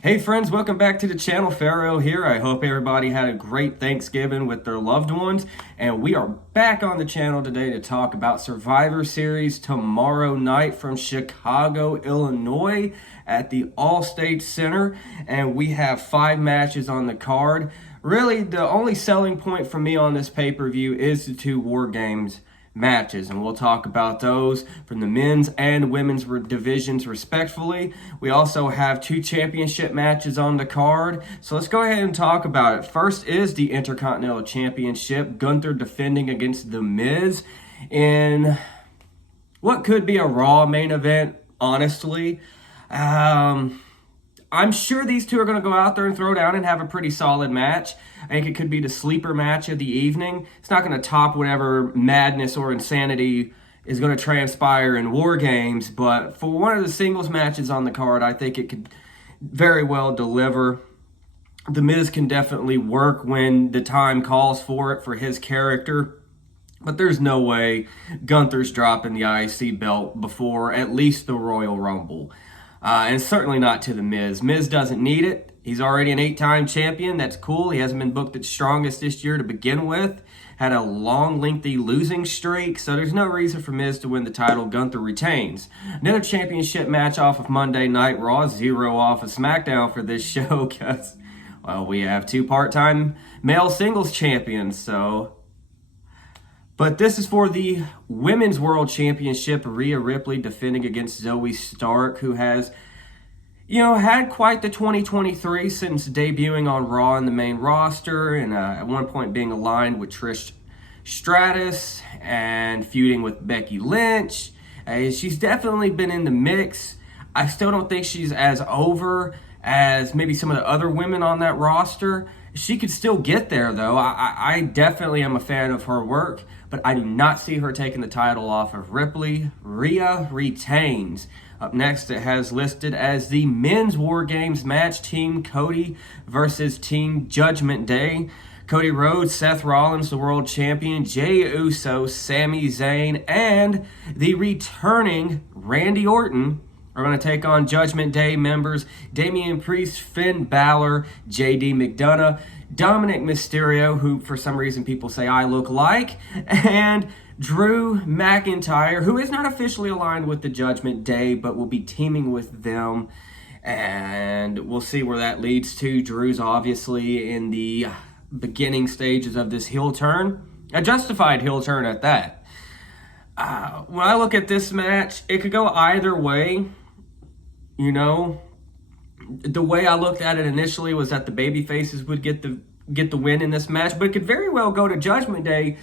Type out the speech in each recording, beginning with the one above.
Hey friends, welcome back to the channel. Pharaoh here. I hope everybody had a great Thanksgiving with their loved ones. And we are back on the channel today to talk about Survivor Series tomorrow night from Chicago, Illinois at the All-State Center. And we have 5 matches on the card. Really, the only selling point for me on this pay-per-view is the 2 WarGames matches, and we'll talk about those from the men's and women's divisions respectfully. We also have 2 championship matches on the card, so let's go ahead and talk about it. First is the Intercontinental Championship, Gunther defending against The Miz in what could be a Raw main event, honestly. I'm sure these two are going to go out there and throw down and have a pretty solid match. I think it could be the sleeper match of the evening. It's not going to top whatever madness or insanity is going to transpire in WarGames, but for one of the singles matches on the card, I think it could very well deliver. The Miz can definitely work when the time calls for it for his character, but there's no way Gunther's dropping the IC belt before at least the Royal Rumble. And certainly not to The Miz. Miz doesn't need it. He's already an 8-time champion. That's cool. He hasn't been booked at Strongest this year to begin with. Had a long, lengthy losing streak, so there's no reason for Miz to win the title. Gunther retains. Another championship match off of Monday Night Raw. 0 off of SmackDown for this show because, well, we have 2 part-time male singles champions, so... But this is for the Women's World Championship. Rhea Ripley defending against Zoe Stark, who has, had quite the 2023 since debuting on Raw in the main roster and at one point being aligned with Trish Stratus and feuding with Becky Lynch. She's definitely been in the mix. I still don't think she's as over as maybe some of the other women on that roster. She could still get there, though. I definitely am a fan of her work, but I do not see her taking the title off of Ripley. Rhea retains. Up next, it has listed as the Men's WarGames match, Team Cody versus Team Judgment Day. Cody Rhodes, Seth Rollins, the world champion, Jey Uso, Sami Zayn, and the returning Randy Orton are going to take on Judgment Day members Damian Priest, Finn Balor, JD McDonough, Dominic Mysterio, who for some reason people say I look like, and Drew McIntyre, who is not officially aligned with the Judgment Day, but will be teaming with them. And we'll see where that leads to. Drew's obviously in the beginning stages of this heel turn, a justified heel turn at that. When I look at this match, it could go either way. The way I looked at it initially was that the babyfaces would get the win in this match, but it could very well go to Judgment Day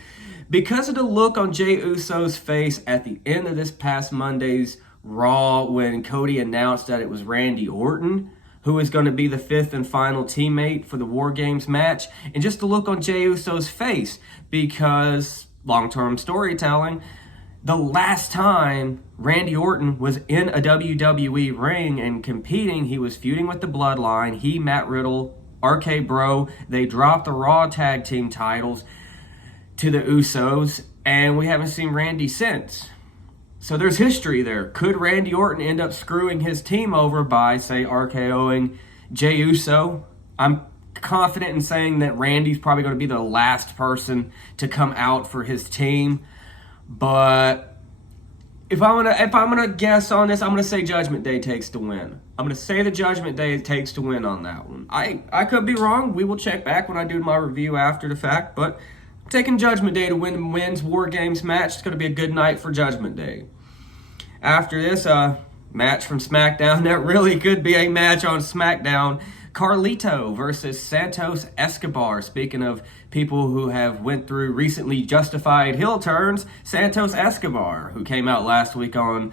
because of the look on Jey Uso's face at the end of this past Monday's Raw when Cody announced that it was Randy Orton who is going to be the 5th and final teammate for the WarGames match, and just the look on Jey Uso's face because long-term storytelling. The last time Randy Orton was in a WWE ring and competing, he was feuding with the Bloodline. He, Matt Riddle, RK Bro, they dropped the Raw Tag Team titles to the Usos, and we haven't seen Randy since. So there's history there. Could Randy Orton end up screwing his team over by, say, RKOing Jey Uso? I'm confident in saying that Randy's probably going to be the last person to come out for his team. But if I'm gonna guess on this, I'm gonna say Judgment Day takes the win. I'm gonna say the Judgment Day takes the win on that one. I could be wrong. We will check back when I do my review after the fact. But I'm taking Judgment Day to win the Men's WarGames match. It's gonna be a good night for Judgment Day. After this, match from SmackDown that really could be a match on SmackDown. Carlito versus Santos Escobar. Speaking of people who have went through recently justified heel turns, Santos Escobar, who came out last week on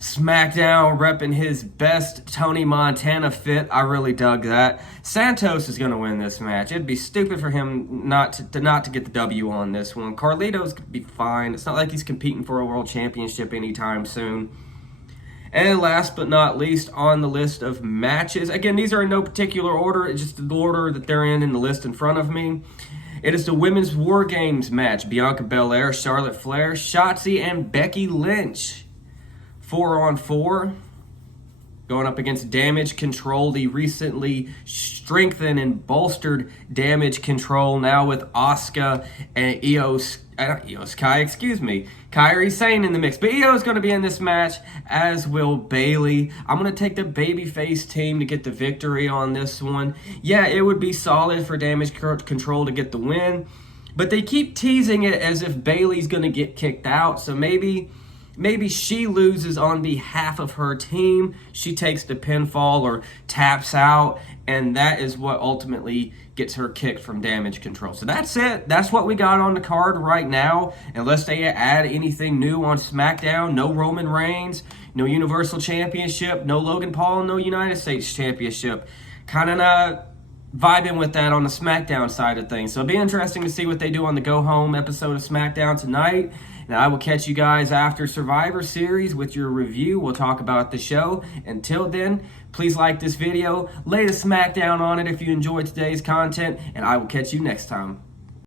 SmackDown repping his best Tony Montana fit. I really dug that. Santos is going to win this match. It'd be stupid for him not to get the W on this one. Carlito's going to be fine. It's not like he's competing for a world championship anytime soon. And last but not least on the list of matches, again, these are in no particular order, it's just the order that they're in the list in front of me. It is the Women's WarGames match. Bianca Belair, Charlotte Flair, Shotzi, and Becky Lynch. 4-on-4. going up against Damage Control, the recently strengthened and bolstered Damage Control, now with Asuka and Kairi Sane in the mix. But Io is going to be in this match, as will Bayley. I'm going to take the babyface team to get the victory on this one. Yeah, it would be solid for Damage Control to get the win, but they keep teasing it as if Bayley's going to get kicked out, so maybe she loses on behalf of her team. She takes the pinfall or taps out, and that is what ultimately gets her kicked from Damage Control. So that's it. That's what we got on the card right now. Unless they add anything new on SmackDown, no Roman Reigns, no Universal Championship, no Logan Paul, no United States Championship. Kind of not vibing with that on the SmackDown side of things. So it'll be interesting to see what they do on the Go Home episode of SmackDown tonight. And I will catch you guys after Survivor Series with your review. We'll talk about the show. Until then, please like this video, lay the SmackDown on it if you enjoyed today's content, and I will catch you next time.